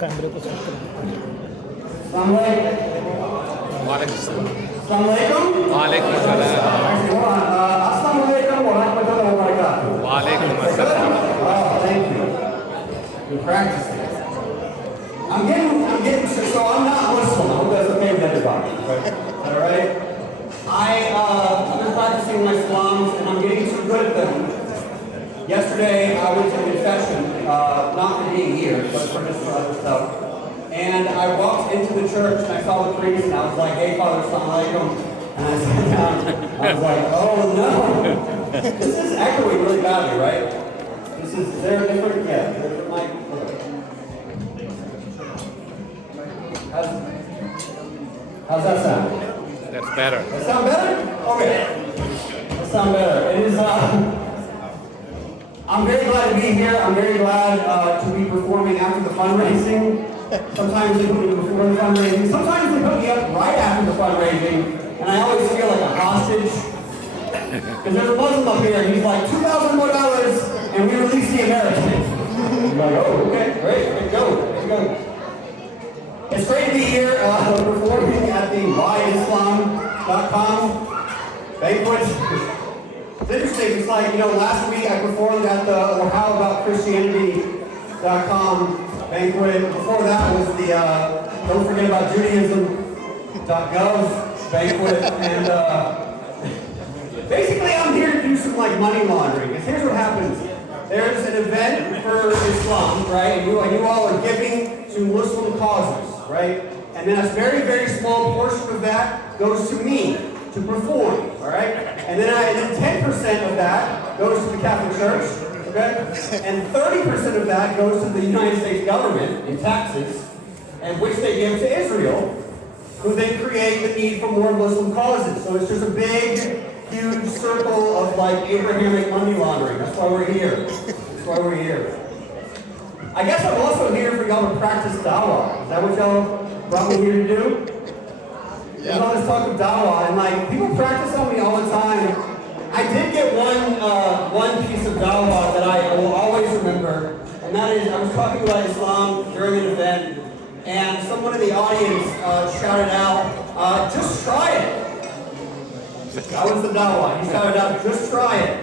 कैमरे को सेट कर वालेकुम अस्सलाम। Thank you. You're practicing. I'm getting, so I'm not Muslim. I hope that's okay with everybody. All right? I've been practicing my salams and I'm getting too good at them. Yesterday I went to confession, not for being here, but for just for other stuff. And I walked into the church and I saw the priest and I was like, hey Father, assalamu alaikum. And I sat down. I was like, oh no. This is echoing really badly, right? Is there a different, yeah, there's a mic. How's that sound? That's better. That sound better? Okay. That sound better. It is, I'm very glad to be here. I'm very glad to be performing after the fundraising. Sometimes they put me before the fundraising. Sometimes they put me up right after the fundraising. And I always feel like a hostage. Because there's a Muslim up here and he's like, $2,000 more and we release the American. I'm like, oh, okay, great, there you go, there you go. It's great to be here performing at the YIslam.com banquet. It's interesting, it's like, last week I performed at the HowAboutChristianity.com banquet. Before that was the Don't Forget About Judaism.gov banquet. And basically I'm here to do some money laundering. Because here's what happens. There's an event for Islam, right? And you all are giving to Muslim causes, right? And then a very, very small portion of that goes to me to perform, all right? And then 10% of that goes to the Catholic Church, okay? And 30% of that goes to the United States government in taxes, and which they give to Israel, who then create the need for more Muslim causes. So it's just a big, huge circle of Abrahamic money laundering. That's why we're here. That's why we're here. I guess I'm also here for y'all to practice dawah. Is that what y'all brought me here to do? There's all this talk of dawah, and people practice on me all the time. I did get one piece of dawah that I will always remember, and that is I was talking about Islam during an event, and someone in the audience shouted out, just try it. That was the dawah. He shouted out, just try it.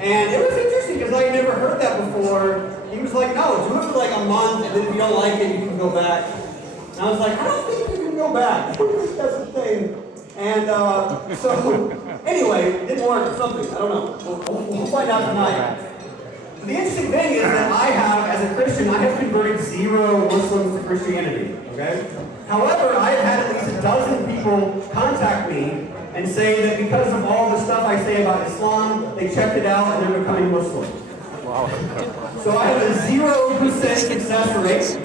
And it was interesting because I had never heard that before. He was like, no, do it for a month, and then if you don't like it, you can go back. And I was like, I don't think you can go back. That's the thing. And so, anyway, it didn't work or something. I don't know. We'll find out tonight. The interesting thing is that as a Christian, I have converted 0 Muslims to Christianity, okay? However, I have had at least a dozen people contact me and say that because of all the stuff I say about Islam, they checked it out and they're becoming Muslim. Wow. So I have a 0% success rate.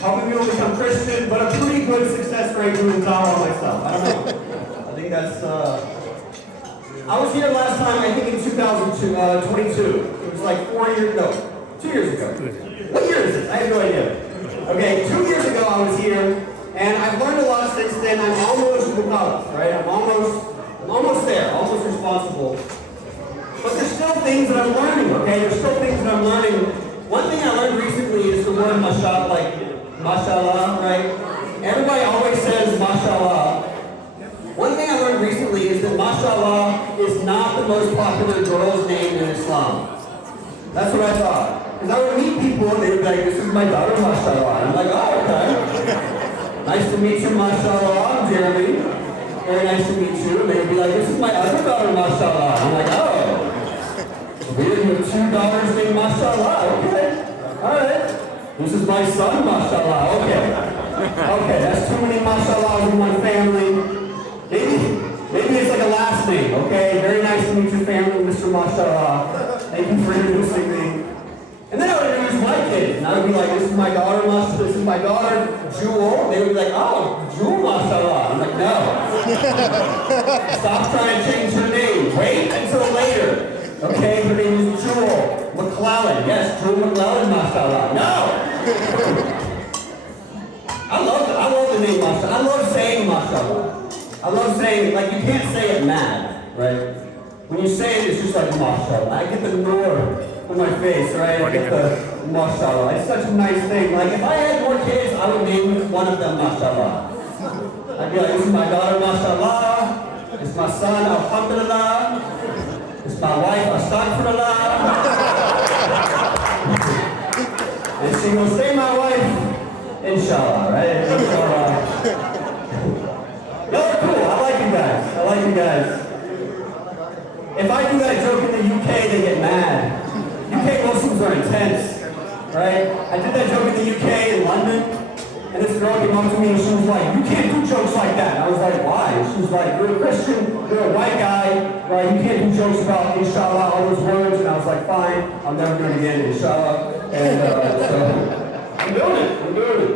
Helping people become Christian, but a pretty good success rate doing dawah myself. I don't know. I think that's, I was here last time, I think in 2022. It was 2 years ago. What year is this? I have no idea. Okay, 2 years ago I was here, and I've learned a lot since then. I'm almost Mclellan, right? I'm almost there, almost responsible. But there's still things that I'm learning, okay? There's still things that I'm learning. One thing I learned recently is the word mashallah, right? Everybody always says mashallah. One thing I learned recently is that mashallah is not the most popular girl's name in Islam. That's what I thought. Because I would meet people and they would be like, this is my daughter, mashallah. And I'm like, oh, okay. Nice to meet you, mashallah. I'm Jeremy. Very nice to meet you. And they would be like, this is my other daughter, mashallah. I'm like, oh. We have 2 daughters named mashallah. Okay. All right. This is my son, mashallah. Okay. Okay, that's too many mashallahs in one family. Maybe it's a last name, okay? Very nice to meet your family, Mr. Mashallah. Thank you for introducing me. And then I would introduce my kids, and I would be like, this is my daughter, Jewel. They would be like, oh, Jewel, mashallah. I'm like, no. Stop trying to change her name. Wait until later. Okay, her name is Jewel Mclellan. Yes, Jewel Mclellan, mashallah. No! I love the name mashallah. I love saying mashallah. I love saying, you can't say it mad, right? When you say it, it's just mashallah. I get the nur on my face, right? I get the mashallah. It's such a nice thing. Like, if I had more kids, I would name one of them mashallah. I'd be like, this is my daughter, mashallah. It's my son, alhamdulillah. It's my wife, astaghfirullah. And she will stay my wife, inshallah, right? Inshallah. Y'all are cool. I like you guys. I like you guys. If I do that joke in the UK, they get mad. UK Muslims are intense, right? I did that joke in the UK in London, and this girl came up to me and she was like, "You can't do jokes like that." And I was like, "Why?" And she was like, "You're a Christian, you're a white guy, right? You can't do jokes about inshallah, all those words." And I was like, "Fine, I'll never do it again, inshallah." And so, I'm doing it. I'm doing it.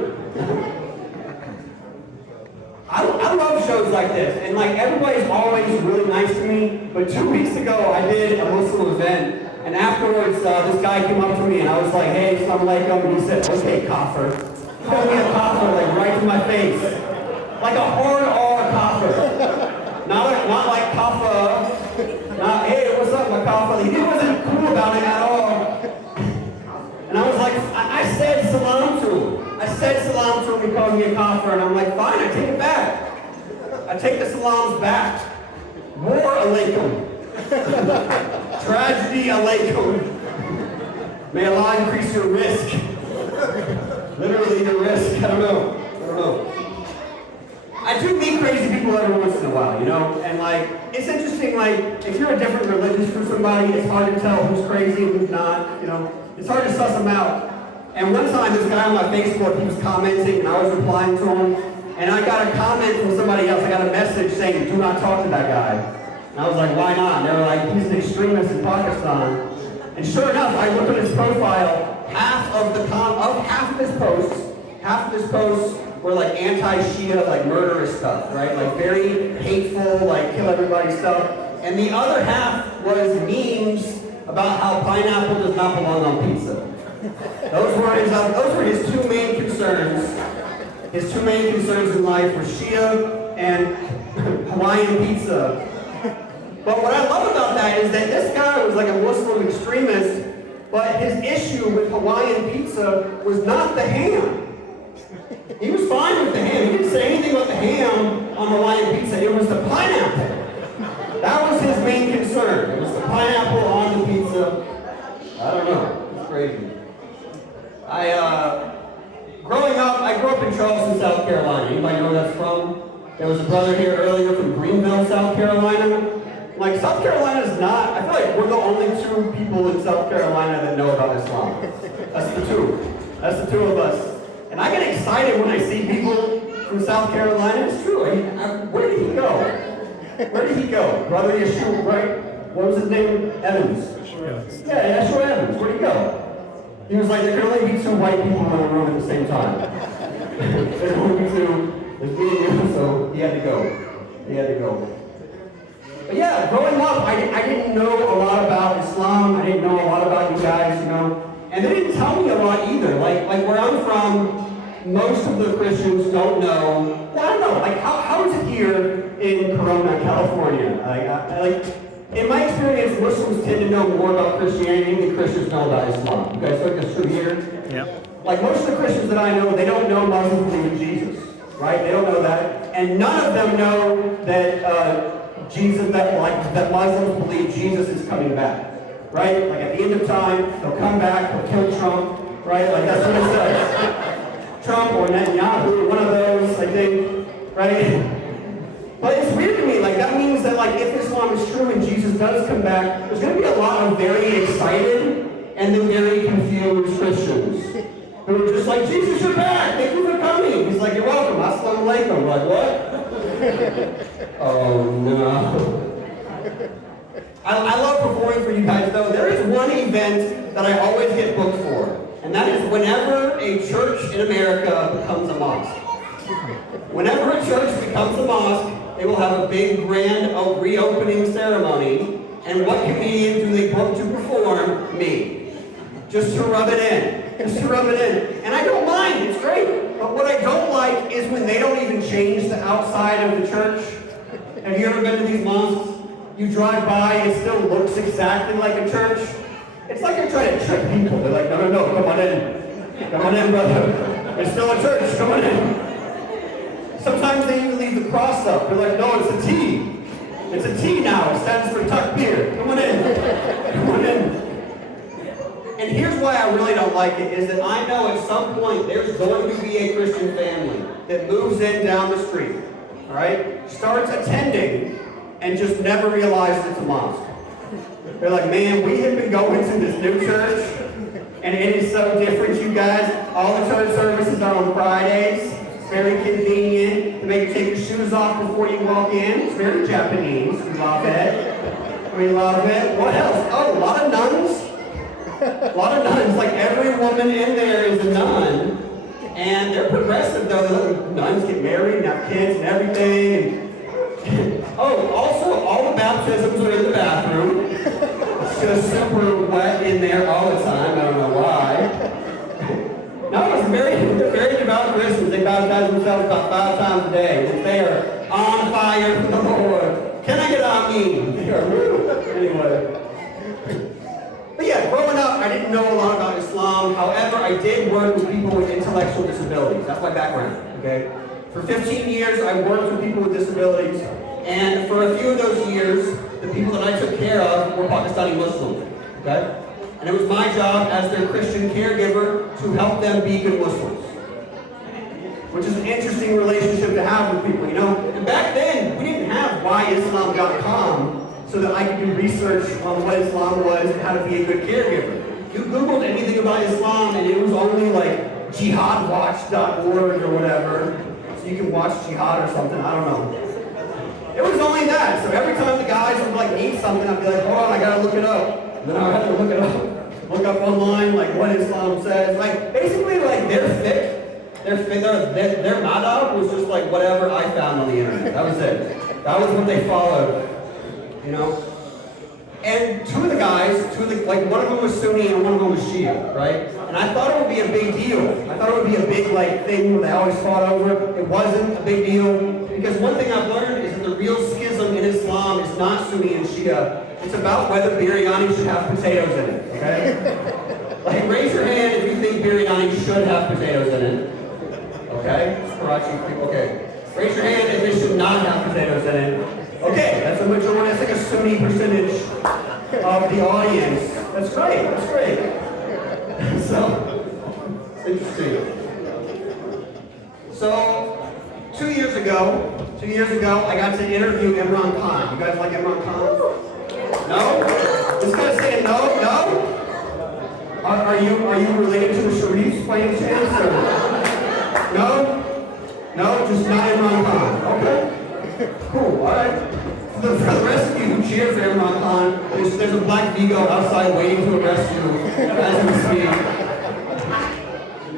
I love shows like this, and like everybody's always really nice to me, but 2 weeks ago I did a Muslim event, and afterwards this guy came up to me and I was like, "Hey, assalamu alaikum," and he said, "Okay, kafir." He called me a kafir, like right to my face. Like a hard R kafir. Not like kafa, not, "Hey, what's up, my kafir?" He wasn't cool about it at all. And I was like, I said salam to him. I said salam to him, he called me a kafir, and I'm like, fine, I take it back. I take the salams back. War alaikum. Tragedy alaikum. May Allah increase your risk. Literally your risk, I don't know. I do meet crazy people every once in a while, you know? And like, it's interesting, like, if you're a different religion from somebody, it's hard to tell who's crazy and who's not, you know? It's hard to suss them out. And one time, this guy on my Facebook, he was commenting, and I was replying to him, and I got a comment from somebody else. I got a message saying, "Do not talk to that guy." And I was like, "Why not?" And they were like, "He's an extremist in Pakistan." And sure enough, I looked at his profile. Half of his posts were like anti-Shia, like murderous stuff, right? Like very hateful, like kill everybody stuff. And the other half was memes about how pineapple does not belong on pizza. Those were his two main concerns. His two main concerns in life were Shia and Hawaiian pizza. But what I love about that is that this guy was like a Muslim extremist, but his issue with Hawaiian pizza was not the ham. He was fine with the ham. He didn't say anything about the ham on Hawaiian pizza. It was the pineapple. That was his main concern. It was the pineapple on the pizza. I don't know. It's crazy. Growing up, I grew up in Charleston, South Carolina. Anybody know where that's from? There was a brother here earlier from Greenville, South Carolina. Like, South Carolina's not, I feel like we're the only two people in South Carolina that know about Islam. That's the two. That's the two of us. And I get excited when I see people from South Carolina. It's true. Where did he go? Where did he go? Brother Yeshua, right? What was his name? Evans. Yeah, Yeshua Evans. Where'd he go? He was like, there can only be two white people in the room at the same time. There's only two. There's me and you, so he had to go. But yeah, growing up, I didn't know a lot about Islam. I didn't know a lot about you guys, you know. And they didn't tell me a lot either. Like where I'm from, most of the Christians don't know. Well, I don't know. Like, how is it here in Corona, California? In my experience, Muslims tend to know more about Christianity than Christians know about Islam. You guys think that's true here? Yeah. Like most of the Christians that I know, they don't know Muslims believe in Jesus, right? They don't know that, and none of them know that that Muslims believe Jesus is coming back, right? Like at the end of time, he'll come back, he'll kill Trump, right? Like that's what it says. Trump or Netanyahu, one of those, I think, right? But it's weird to me, like that means that like if Islam is true and Jesus does come back, there's going to be a lot of very excited and then very confused Christians who are just like, Jesus, you're back, thank you for coming. He's like, you're welcome, assalamu alaikum. Like, what? Oh no. I love performing for you guys though. There is one event that I always get booked for, and that is whenever a church in America becomes a mosque. Whenever a church becomes a mosque, they will have a big grand reopening ceremony. And what comedian do they book to perform? Me. Just to rub it in. And I don't mind, it's great. But what I don't like is when they don't even change the outside of the church. Have you ever been to these mosques? You drive by, it still looks exactly like a church. It's like they're trying to trick people. They're like, no, come on in. Come on in, brother. It's still a church, come on in. Sometimes they even leave the cross up. They're like, no, it's a T. It's a T now. It stands for tuck beer. Come on in. Come on in. And here's why I really don't like it, is that I know at some point there's going to be a Christian family that moves in down the street, all right? Starts attending and just never realizes it's a mosque. They're like, man, we have been going to this new church, and it is so different, you guys. All the church services are on Fridays. It's very convenient to make you take your shoes off before you walk in. It's very Japanese. We love it. We love it. What else? Oh, a lot of nuns. A lot of nuns. Like every woman in there is a nun. And they're progressive, though. The nuns get married and have kids and everything. And oh, also, all the baptisms are in the bathroom. It's just super wet in there all the time. I don't know why. No, it's very devout Christians. They baptize themselves about 5 times a day. They are on fire for the Lord. Can I get on me? Anyway. But yeah, growing up, I didn't know a lot about Islam. However, I did work with people with intellectual disabilities. That's my background, okay? For 15 years, I worked with people with disabilities. And for a few of those years, the people that I took care of were Pakistani Muslims, okay? And it was my job as their Christian caregiver to help them be good Muslims. Which is an interesting relationship to have with people, you know? And back then, we didn't have whyislam.com so that I could do research on what Islam was and how to be a good caregiver. You Googled anything about Islam and it was only like jihadwatch.org or whatever. So you can watch jihad or something, I don't know. It was only that. So every time the guys would like need something, I'd be like, hold on, I gotta look it up. And then I would have to look it up. Look up online like what Islam says. Like basically like their madhab was just like whatever I found on the internet. That was it. That was what they followed. You know? And two of the guys, like one of them was Sunni and one of them was Shia, right? And I thought it would be a big deal. I thought it would be a big like thing they always fought over. It wasn't a big deal. Because one thing I've learned is that the real schism in Islam is not Sunni and Shia. It's about whether biryani should have potatoes in it, okay? Like raise your hand if you think biryani should have potatoes in it. Okay? Karachi people, okay. Raise your hand if it should not have potatoes in it. Okay, that's a majority, that's like a Sunni percentage of the audience. That's great, that's great. So, it's interesting. So, 2 years ago, I got to interview Imran Khan. You guys like Imran Khan? No? This guy's saying no? No? Are you related to the Sharifs by any chance? Or? No? No? Just not Imran Khan. Okay. Cool, alright. For the rest of you who cheer for Imran Khan, there's a black Vigo outside waiting to arrest you as we speak.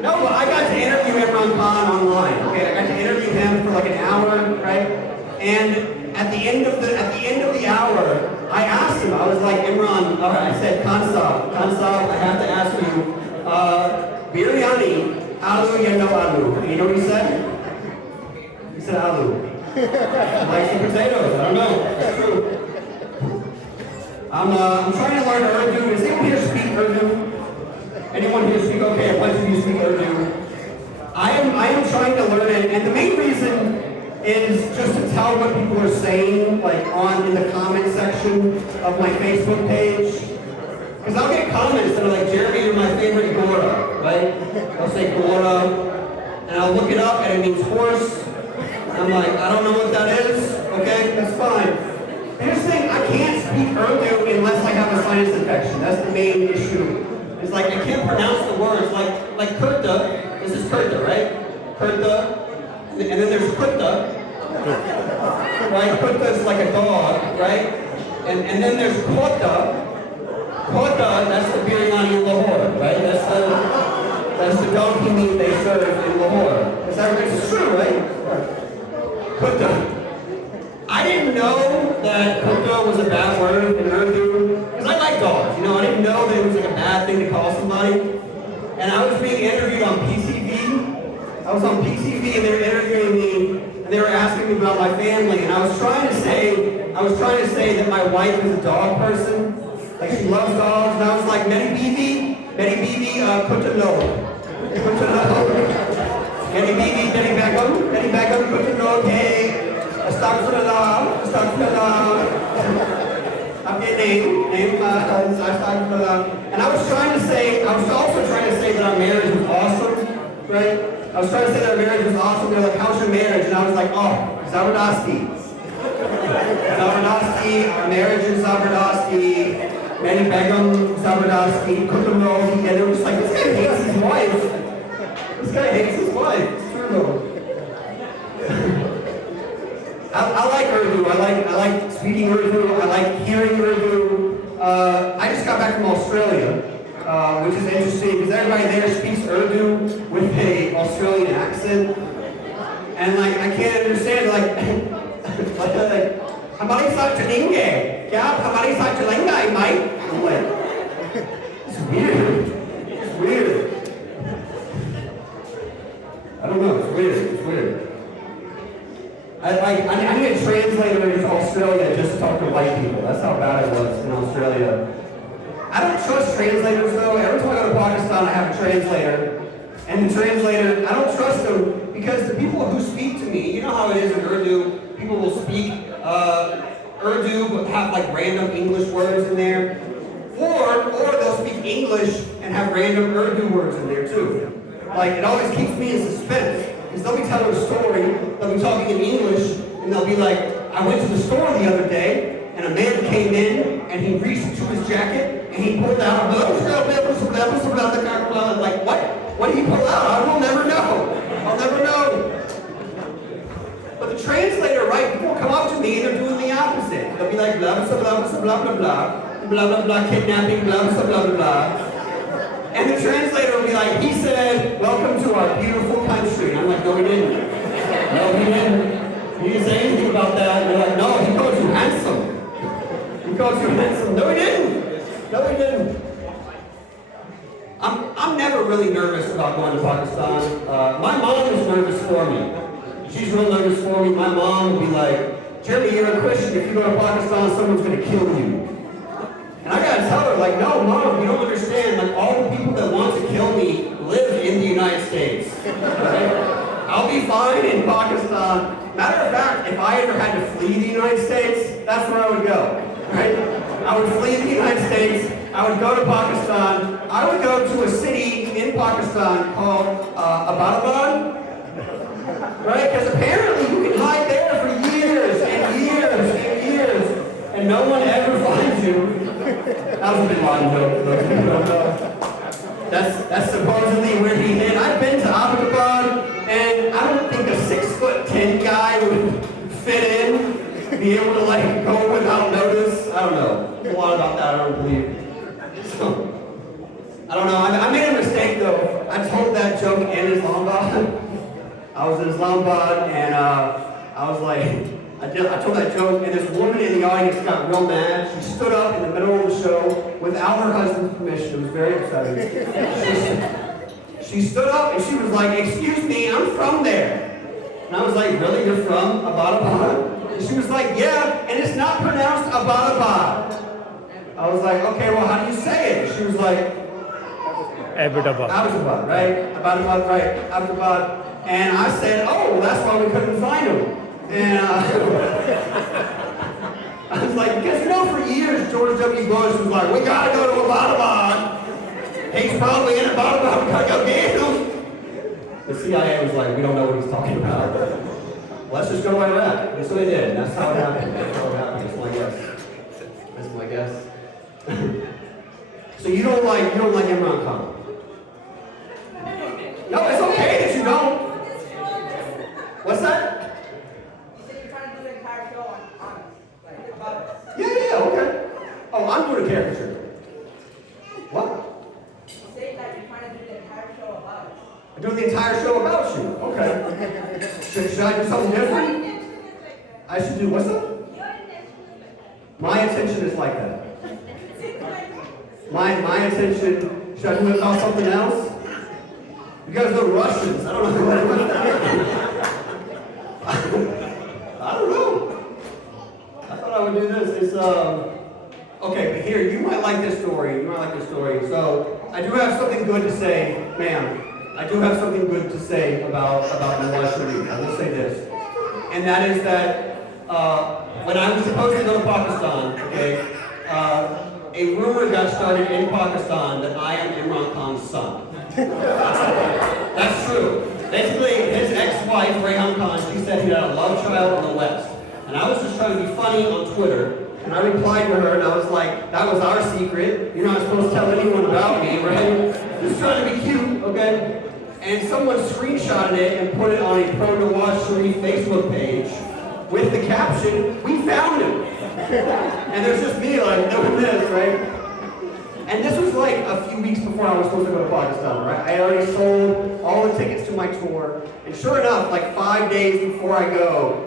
No, but I got to interview Imran Khan online. Okay, I got to interview him for like an hour, right? And at the end of the hour, I asked him, I was like, Imran, I said, Khansab, I have to ask you, biryani, alu ya no alu. You know what he said? He said alu. Like some potatoes, I don't know, it's true. I'm trying to learn Urdu. Does anyone here speak Urdu? Anyone here speak? Okay, a bunch of you speak Urdu. I am trying to learn it, and the main reason is just to tell what people are saying, like in the comment section of my Facebook page. Because I'll get comments that are like, Jeremy, you're my favorite Gora, right? I'll say Gora, and I'll look it up, and it means horse. I'm like, I don't know what that is. Okay, that's fine. Here's the thing, I can't speak Urdu unless I have a sinus infection. That's the main issue. It's like I can't pronounce the words. Like kurta. This is kurta, right? Kurta. And then there's kutta. Right? Kutta is like a dog, right? And then there's kota. Kota, that's the biryani in Lahore, right? That's the donkey meat they serve in Lahore. It's true, right? Kutta. I didn't know that kutta was a bad word in Urdu, because I like dogs, you know, I didn't know that it was like a bad thing to call somebody. And I was being interviewed on PCV. I was on PCV and they were interviewing me, and they were asking me about my family, and I was trying to say that my wife is a dog person, Like she loves dogs, and I was like, Many Bibi, put to no. Put to no. Many Bibi, Many Begum, put to no, hey. Astagfirullah. Okay, name, Astagfirullah. And I was also trying to say that our marriage was awesome, right? I was trying to say that our marriage was awesome. They're like, how's your marriage? And I was like, oh, Zabardasti. Zabardasti, our marriage is Zabardasti. Many Begum, Zabardasti, Kutumrohi. And they were just like, this guy hates his wife. This guy hates his wife. It's true though. I like Urdu. I like speaking Urdu. I like hearing Urdu. I just got back from Australia, which is interesting because everybody there speaks Urdu with an Australian accent, and like I can't understand like "Hamari sath chalenge, kya aap hamari sath chalenge, mate?" I'm like, it's weird. It's weird. I don't know. It's weird. It's weird. I need a translator in Australia just to talk to white people. That's how bad it was in Australia. I don't trust translators though. Every time I go to Pakistan, I have a translator. And the translator, I don't trust them because the people who speak to me, you know how it is in Urdu, people will speak Urdu but have like random English words in there. Or they'll speak English and have random Urdu words in there too. Like it always keeps me in suspense. Because they'll be telling a story, they'll be talking in English, and they'll be like, I went to the store the other day, and a man came in, and he reached into his jacket, and he pulled out, like, what? What did he pull out? I will never know. I'll never know. But the translator, right, people come up to me, and they're doing the opposite. They'll be like, blah, blah, blah, blah, blah, blah, blah, blah, blah, kidnapping, blah, blah, blah, blah, blah. And the translator will be like, he said, welcome to our beautiful country. And I'm like, no, he didn't. No, he didn't. He didn't say anything about that. And they're like, no, he called you handsome. He called you handsome. No, he didn't. No, he didn't. I'm never really nervous about going to Pakistan. My mom is nervous for me. She's real nervous for me. My mom will be like, Jeremy, you're a Christian. If you go to Pakistan, someone's going to kill you. And I gotta tell her, like, no, Mom, you don't understand. Like, all the people that want to kill me live in the United States. Right? I'll be fine in Pakistan. Matter of fact, if I ever had to flee the United States, that's where I would go. Right? I would flee the United States. I would go to Pakistan. I would go to a city in Pakistan called Abbottabad. Right? Because apparently you can hide there for years and years and years, and no one ever finds you. That was a big long joke. That's supposedly where he hid. I've been to Abbottabad, and I don't think a 6'10" guy would fit in, be able to like go without notice. I don't know. A lot about that I don't believe. So, I don't know. I made a mistake though. I told that joke in Islamabad. I was in Islamabad, and I was like. I told that joke, and this woman in the audience got real mad. She stood up in the middle of the show without her husband's permission. It was very upsetting. She stood up and she was like, excuse me, I'm from there. And I was like, really, you're from Abbottabad? And she was like, yeah, and it's not pronounced Abbottabad. I was like, okay, well, how do you say it? She was like, Abbottabad. Abbottabad, right? Abbottabad, right? Abbottabad. And I said, oh, well, that's why we couldn't find him. And I was like, because you know, for years, George W. Bush was like, we gotta go to Abbottabad. He's probably in Abbottabad, we gotta go get him. The CIA was like, we don't know what he's talking about. Let's just go right back. That's what they did. That's how it happened. That's how it happened. That's my guess. That's my guess. So you don't like Imran Khan? No, it's okay that you don't. What's that? Yeah, okay. Oh, I'm doing a caricature. What? You say that you're trying to do the entire show about us. I'm doing the entire show about you. Okay. Should I do something different? I should do what's up? My intention is like that. My intention, should I do it about something else? You guys know Russians. I don't know. I don't know. I thought I would do this. It's Okay, but here, you might like this story. So, I do have something good to say, ma'am. I do have something good to say about Nawaz Sharif. I will say this. And that is that when I was supposed to go to Pakistan, okay, a rumor got started in Pakistan that I am Imran Khan's son. That's true. Basically, his ex-wife, Rayhan Khan, she said he had a love child in the West. And I was just trying to be funny on Twitter. And I replied to her and I was like, that was our secret. You're not supposed to tell anyone about me, right? Just trying to be cute, okay? And someone screenshotted it and put it on a pro Nawaz Sharif Facebook page with the caption, "We found him." And there's just me like doing this, right? And this was like a few weeks before I was supposed to go to Pakistan, right? I had already sold all the tickets to my tour. And sure enough, like 5 days before I go,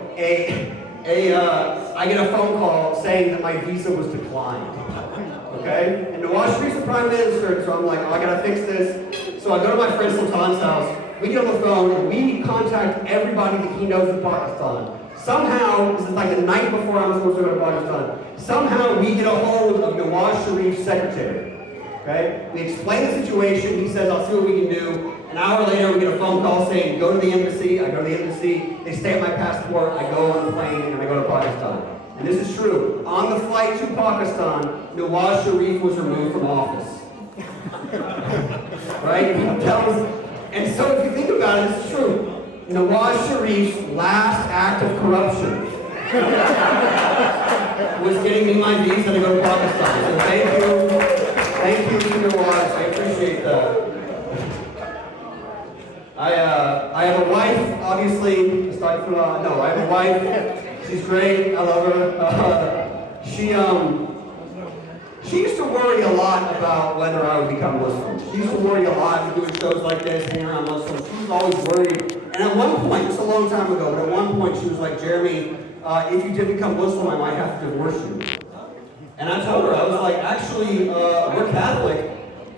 I get a phone call saying that my visa was declined. Okay? And Nawaz Sharif's the prime minister, so I'm like, oh, I gotta fix this. So I go to my friend Sultan's house, we get on the phone, and we contact everybody that he knows in Pakistan. Somehow, this is like the night before I'm supposed to go to Pakistan, somehow we get a hold of Nawaz Sharif's secretary. Okay? We explain the situation, he says, I'll see what we can do. An hour later, we get a phone call saying, go to the embassy. I go to the embassy, they stamp my passport, I go on the plane, and I go to Pakistan. And this is true. On the flight to Pakistan, Nawaz Sharif was removed from office. Right? He tells, and so if you think about it, it's true. Nawaz Sharif's last act of corruption was getting me my visa to go to Pakistan. So thank you, Nawaz. I appreciate that. I have a wife, obviously. I have a wife. She's great. I love her. She used to worry a lot about whether I would become Muslim. She used to worry a lot doing shows like this, hanging around Muslims. She was always worried. And at one point, just a long time ago, but at one point she was like, Jeremy, if you did become Muslim, I might have to divorce you. And I told her, I was like, actually, we're Catholic,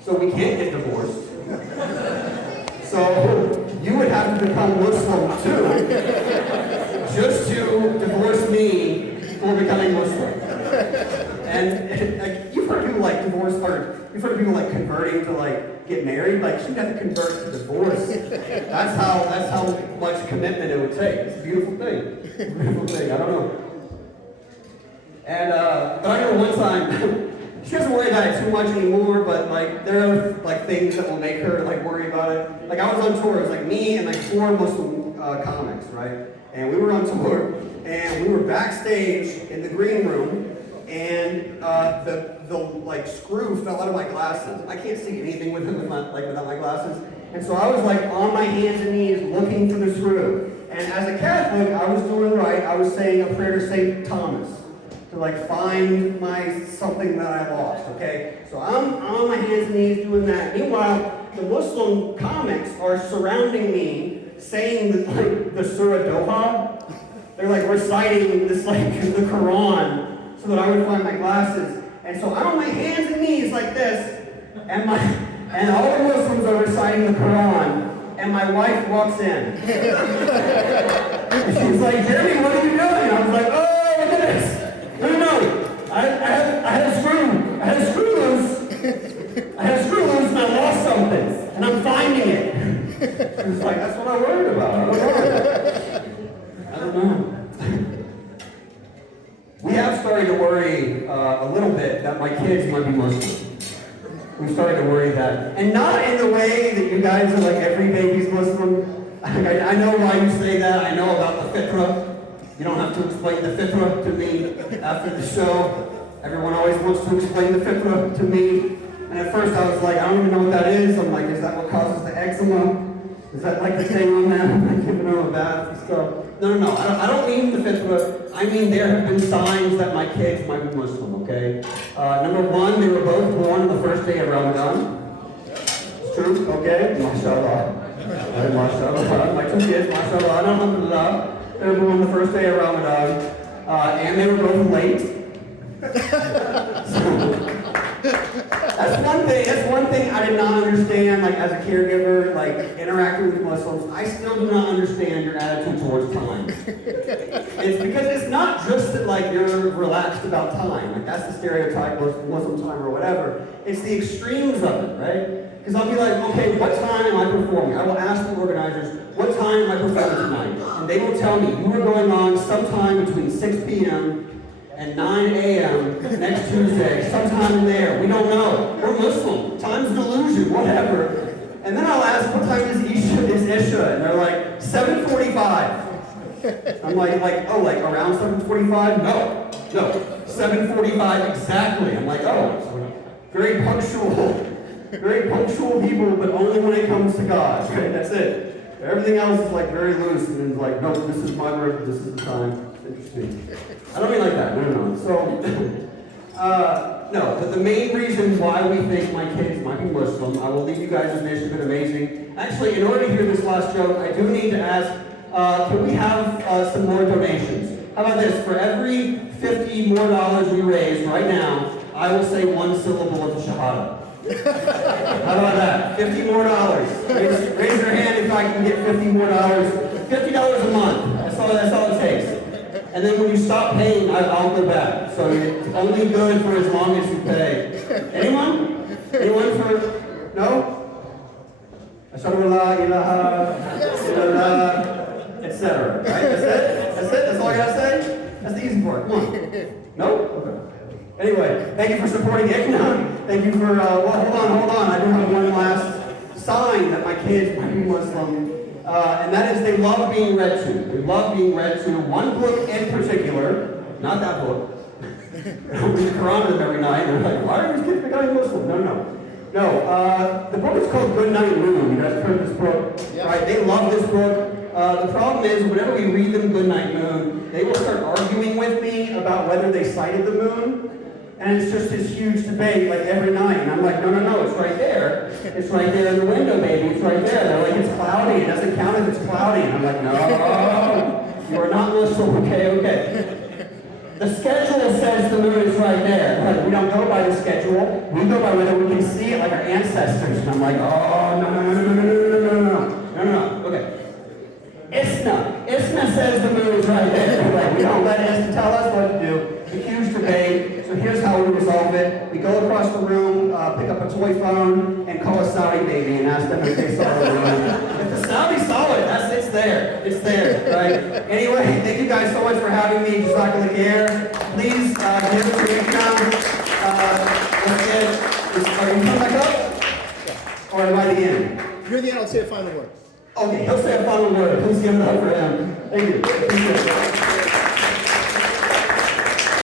so we can't get divorced. So you would have to become Muslim too, just to divorce me for becoming Muslim. And you've heard people like divorce, or you've heard people like converting to like get married. Like she'd have to convert to divorce. That's how much commitment it would take. It's a beautiful thing. It's a beautiful thing. I don't know. And but I remember one time. She doesn't worry about it too much anymore, but like there are like things that will make her like worry about it. Like I was on tour, it was like me and like 4 Muslim comics, right? And we were on tour, and we were backstage in the green room, and the like screw fell out of my glasses. I can't see anything without my glasses, and so I was like on my hands and knees looking for the screw. And as a Catholic, I was doing right. I was saying a prayer to Saint Thomas. To like find something that I lost, okay? So I'm on my hands and knees doing that. Meanwhile, the Muslim comics are surrounding me, saying the Surah Doha. They're like reciting this like the Quran so that I would find my glasses. And so I'm on my hands and knees like this, and all the Muslims are reciting the Quran, and my wife walks in. And she's like, Jeremy, what are you doing? I was like, oh, look at this. No. I had a screw. I had a screw loose and I lost something. And I'm finding it. She was like, that's what I worried about. I don't know. We have started to worry a little bit that my kids might be Muslim. We've started to worry that. And not in the way that you guys are like, every baby's Muslim. I know why you say that. I know about the fitrah. You don't have to explain the fitrah to me after the show. Everyone always wants to explain the fitrah to me. And at first I was like, I don't even know what that is. I'm like, is that what causes the eczema? Is that like the thing on that? I'm like giving them a bath and stuff. No. I don't mean the fitrah. I mean there have been signs that my kids might be Muslim, okay? Number 1, they were both born on the first day of Ramadan. It's true, okay? MashaAllah. MashaAllah. My 2 kids, MashaAllah. Alhamdulillah. They were born the first day of Ramadan, and they were both late. That's one thing I did not understand, like as a caregiver, like interacting with Muslims. I still do not understand your attitude towards time. It's because it's not just that like you're relaxed about time. Like that's the stereotype of Muslim time or whatever. It's the extremes of it, right? Because I'll be like, okay, what time am I performing? I will ask the organizers, what time am I performing tonight? And they will tell me, you are going on sometime between 6 p.m. and 9 a.m. next Tuesday, sometime in there. We don't know. We're Muslim. Time's an illusion, whatever. And then I'll ask, what time is Isha? And they're like, 7:45. I'm like, oh, like around 7:45? No, 7:45 exactly. I'm like, oh, very punctual people, but only when it comes to God. Right? That's it. Everything else is like very loose, and it's like, no, this is my word, this is the time. Interesting. I don't mean like that. No. So, no. But the main reason why we think my kids might be Muslim, I will leave you guys with this. It's been amazing. Actually, in order to hear this last joke, I do need to ask, can we have some more donations? How about this? For every $50 more we raise right now, I will say one syllable of the Shahada. How about that? $50 more. Raise your hand if I can get $50 more. $50 a month. That's all it takes. And then when you stop paying, I'll go back. So it's only good for as long as you pay. Anyone? Anyone for? No? Ashhadu la ilaha illallah, etc. Right? That's it? That's it? That's all I gotta say? That's the easy part. Come on. No? Okay. Anyway, thank you for supporting ICNA. Thank you for, well, hold on. I do have one last sign that my kids might be Muslim. And that is they love being read to. They love being read to. One book in particular, not that book. I read the Quran to them every night, and they're like, why are these kids becoming Muslim? No. The book is called Good Night Moon. You guys heard of this book? Yeah. Right? They love this book. The problem is, whenever we read them Good Night Moon, they will start arguing with me about whether they sighted the moon. And it's just this huge debate, like every night. And I'm like, no, it's right there. It's right there in the window, baby. It's right there. They're like, it's cloudy. It doesn't count if it's cloudy. And I'm like, no, you are not Muslim. Okay. The schedule says the moon is right there. Like, we don't go by the schedule. We go by whether we can see it like our ancestors. And I'm like, oh, no. Okay. ICNA says the moon is right there. Like, we don't let ICNA tell us what to do. It's a huge debate. So here's how we resolve it. We go across the room, pick up a toy phone, and call a Saudi baby and ask them if they saw the moon. If the Saudis saw it, it's there. It's there, right? Anyway, thank you guys so much for having me. Jazakallah khair. Please give it to ICNA. Let's get, are you coming back up? Or am I the end? You're the end. I'll say a final word. Okay, he'll say a final word. Please give it up for him. Thank you. Appreciate it.